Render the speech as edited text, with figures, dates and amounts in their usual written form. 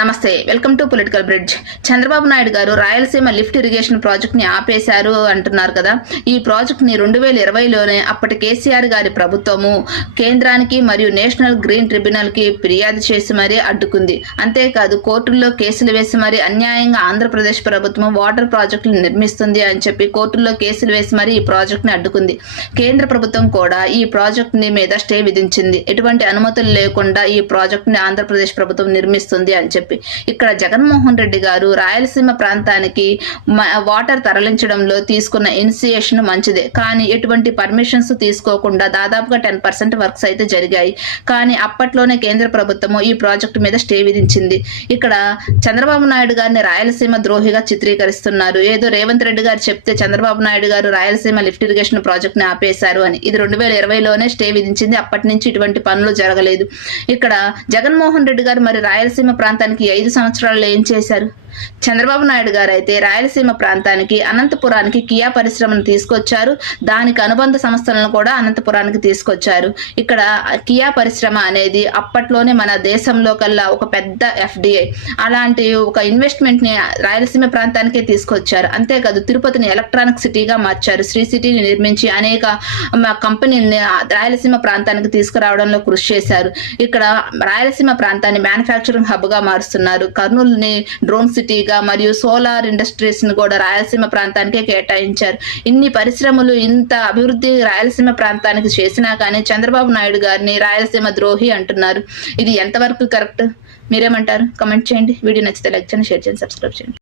నమస్తే, welcome to political bridge. Chandrababu Naidu గారు Rayalaseema lift irrigation project ని ఆపేశారు అంటున్నారు కదా. ఈ ప్రాజెక్ట్ ని 2020లోనే అప్పటి కేసీఆర్ గారి ప్రభుత్వము కేంద్రానికి మరియు నేషనల్ గ్రీన్ ట్రిబ్యునల్ కి ఫిర్యాదు చేసి మరీ అడ్డుకుంది. అంతేకాదు కోర్టుల్లో కేసులు వేసి మరీ అన్యాయంగా ఆంధ్రప్రదేశ్ ప్రభుత్వం వాటర్ ప్రాజెక్టులు నిర్మిస్తుంది అని చెప్పి కోర్టుల్లో కేసులు వేసి మరీ ఈ ప్రాజెక్ట్ ని అడ్డుకుంది. కేంద్ర ప్రభుత్వం కూడా ఈ ప్రాజెక్ట్ ని మీద స్టే విధించింది. ఎటువంటి అనుమతులు లేకుండా ఈ ప్రాజెక్ట్ ని ఆంధ్రప్రదేశ్ ప్రభుత్వం నిర్మిస్తుంది అని చెప్పి ఇక్కడ జగన్మోహన్ రెడ్డి గారు రాయలసీమ ప్రాంతానికి వాటర్ తరలించడంలో తీసుకున్న ఇనిషియేషన్ మంచిదే, కానీ ఎటువంటి పర్మిషన్స్ తీసుకోకుండా దాదాపుగా 10% వర్క్స్ అయితే జరిగాయి. కానీ అప్పట్లోనే కేంద్ర ప్రభుత్వము ఈ ప్రాజెక్టు మీద స్టే విధించింది. ఇక్కడ చంద్రబాబు నాయుడు గారిని రాయలసీమ ద్రోహిగా చిత్రీకరిస్తున్నారు. ఏదో రేవంత్ రెడ్డి గారు చెప్తే చంద్రబాబు నాయుడు గారు రాయలసీమ లిఫ్ట్ ఇరిగేషన్ ప్రాజెక్ట్ ని ఆపేశారు అని. ఇది 2020లోనే స్టే విధించింది. అప్పటి నుంచి ఇటువంటి పనులు జరగలేదు. ఇక్కడ జగన్మోహన్ రెడ్డి గారు మరి రాయలసీమ ప్రాంతానికి 5 సంవత్సరాల్లో ఏం చేశారు? చంద్రబాబు నాయుడు గారు అయితే రాయలసీమ ప్రాంతానికి అనంతపురానికి కియా పరిశ్రమను తీసుకొచ్చారు. దానికి అనుబంధ సంస్థలను కూడా అనంతపురానికి తీసుకొచ్చారు. ఇక్కడ కియా పరిశ్రమ అనేది అప్పట్లోనే మన దేశంలో కల్లా ఒక పెద్ద FDI. అలాంటి ఒక ఇన్వెస్ట్మెంట్ ని రాయలసీమ ప్రాంతానికే తీసుకొచ్చారు. అంతేకాదు తిరుపతిని ఎలక్ట్రానిక్ సిటీగా మార్చారు. శ్రీ సిటీని నిర్మించి అనేక కంపెనీలని రాయలసీమ ప్రాంతానికి తీసుకురావడంలో కృషి చేశారు. ఇక్కడ రాయలసీమ ప్రాంతాన్ని మ్యానుఫ్యాక్చరింగ్ హబ్ గా మారుస్తున్నారు. కర్నూలుని డ్రోన్ సిటీగా మరియు సోలార్ ఇండస్ట్రీస్ ని కూడా రాయలసీమ ప్రాంతానికే కేటాయించారు. ఇన్ని పరిశ్రమలు ఇంత అభివృద్ధి రాయలసీమ ప్రాంతానికి చేసినా కానీ చంద్రబాబు నాయుడు గారిని రాయలసీమ ద్రోహి అంటున్నారు. ఇది ఎంతవరకు కరెక్ట్? మీరేమంటారు? కమెంట్ చేయండి. వీడియో నచ్చితే లైక్ చేయండి, షేర్ చేయండి, సబ్స్క్రైబ్ చేయండి.